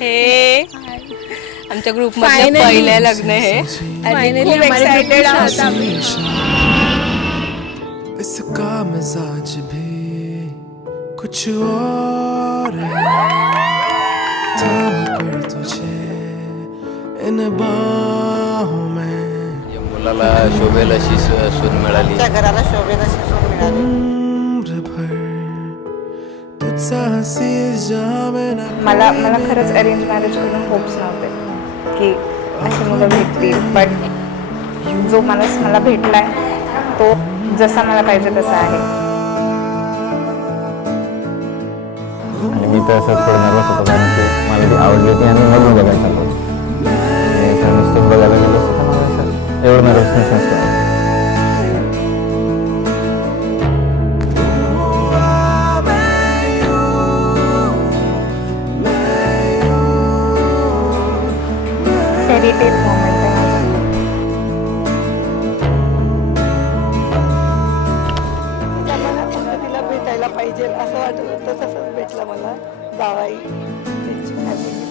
हे आमच्या ग्रुप मध्ये पहिले लग्न हे फायनली एक्साइटेड आहोत आम्ही. इसका मिजाज भी कुछ और है थाम कर तुझे इन बाहों में या मुलाला शोभेल अशी सून मिळाली. घराला शोभेल अशी सून मिळाली. उम्र भर तुझसा हसी जावे ना. मला खरंच अरेंज मॅरेज करून होप्स नव्हते की अशी मुलं भेटतील, बट जो माणूस मला भेटलाय तो जसा मला पाहिजे तसा आहे. आणि मी तर असं थोडं नर्वस होतो कारण की मला ती आवडली होती आणि मग मी बघायला चालू नुसतं बघायला गेलं असतं तर मला असं एवढं नर्वसनेस नसतं. फेरीटेल मोमेंट आहे माझा. मला फक्त तिला भेटायला पाहिजे असं वाटत होतं, तसंच भेटलं मला जावाई. त्यांची फॅमिली